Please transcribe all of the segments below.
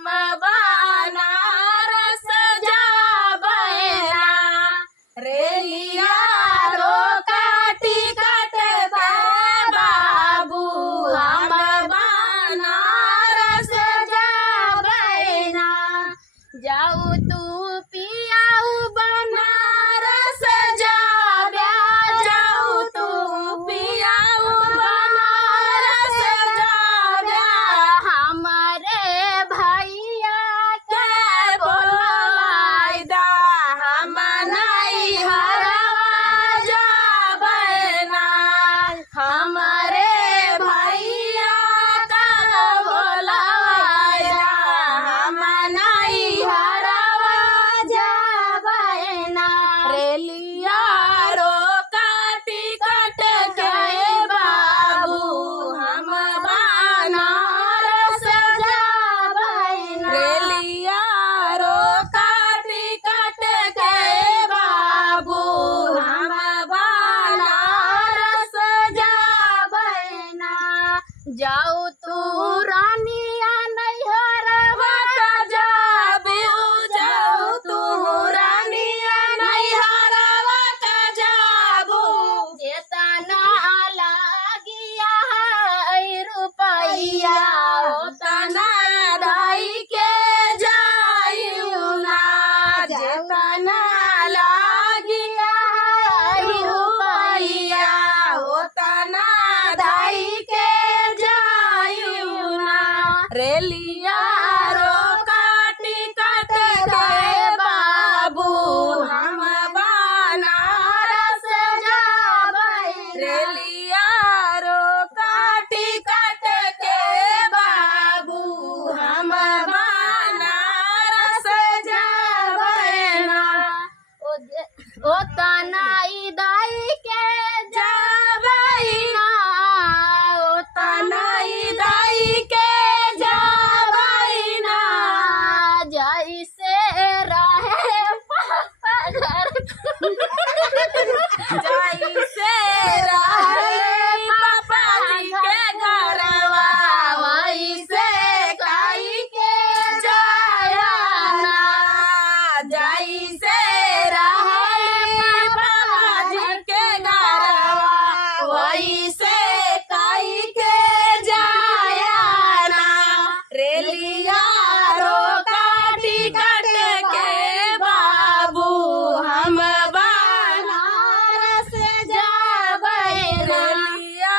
हम बनारस जाबेना रेलिया रोका टिकट दे बाबू हम बनारस जाबेना जाऊ तू पियाऊ बनारस जाब्या जाऊ तू पियाऊ बनारस जाब्या हमारे भैया के बोलाइदा हम नहीं हरवा जाबेना हमारे भैया का बोलाइदा हम नहीं हरवा जाबेना रेलिया रोका टिकट के बाबू हम बनारस जाबेना रेलिया रोका टिकट के बाबू हम बनारस जाबेना जाऊ तू रानिया नैहरवा जाबू जाऊ तू रानिया नैहरवा जाबू जेतना लागिया है रुपैया ओतना दाई के जाइयो ना जेतना लागिया है रुपैया ओतना दाई के जाइयो ना रेलिया रोका टिकट के बाबू हम बनारस जाबेना रेलिया रोका टिकट के बाबू हम बनारस जाबेना ओ तनाई दाई के जाबेना ओ तनाई दाई के जाबेना जैसे रहे पापा घर जैसे रहे पापा जी के घरवा वैसे काई के जायाना जैसे रहे पापा जी के घरवा वैसे काई के जायाना रेलिया रोका टिकट के बाबू हम बनारस जाबेना रेलिया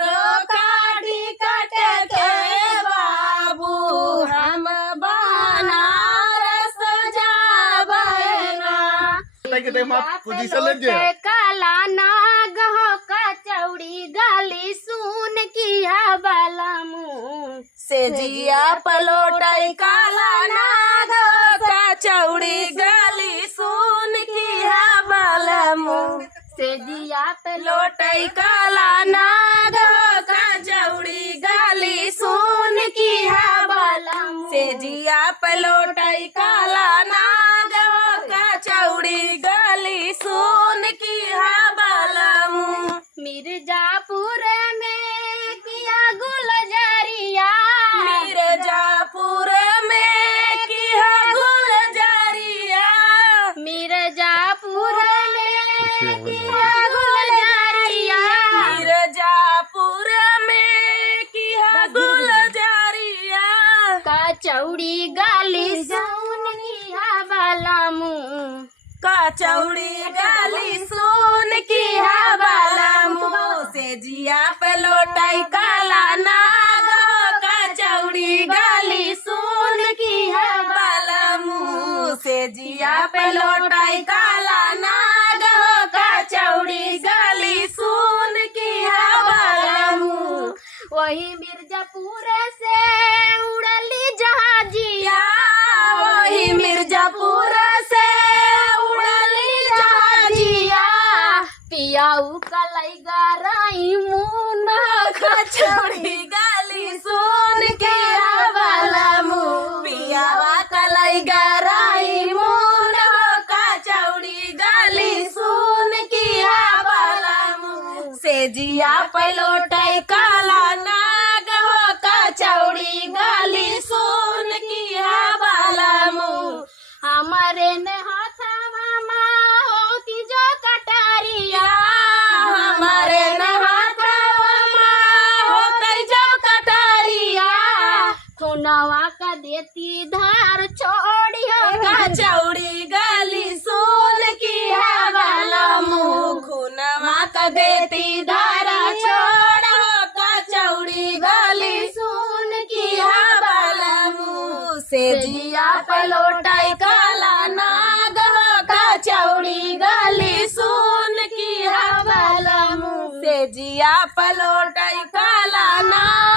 रोका टिकट के बाबू हम बनारस जाबेना पोजीशन ले जे काला नाग हो कचौड़ी गाली सुन किया बलमू से जिया पलोटई काला नाग हो कचौड़ी गाली सुन किया बलमू से जिया पलोटई काला नाग हो कचौड़ी गाली सुन किया बलमू से जिया पलोटई काला नाग हो कचौड़ी गाली सुन किया बलमू मिर्जापुर में किया गुलजरिया मिर्जापुर में किया गुलजरिया मिर्जापुर में किया गुलजरिया मिर्जापुर में किया गुलजरिया कचौड़ी गाली सुन किया बलमू कचौड़ी गाली सुन किया बलमू से जिया पलोटई काला नाग हो कचौड़ी गाली सुन किया बलमू से जिया पलोटई काला नाग हो कचौड़ी गाली सुन किया बलमू वही मिर्जापुर से उड़ली जहाजिया वही मिर्जापुर से उड़ली जहाजिया पियाऊ कलई गराई मुन कचौड़ी गाली सुन किया बलमू पियावा कलई गराई मुन कचौड़ी गाली सुन किया बलमू से जिया पलोटई काला नाग हो कचौड़ी गाली सुन किया खुनवा का देती धार छोड़ी हो कचौड़ी गली सुन की हवाला मुँह खुनवा का देती धार छोड़ हो कचौड़ी गली सुन की हवाला मुँह से जिया पलोटाई काला नाग हो कचौड़ी गली सुन की हवाला मुँह से जिया पलोटाई काला नाग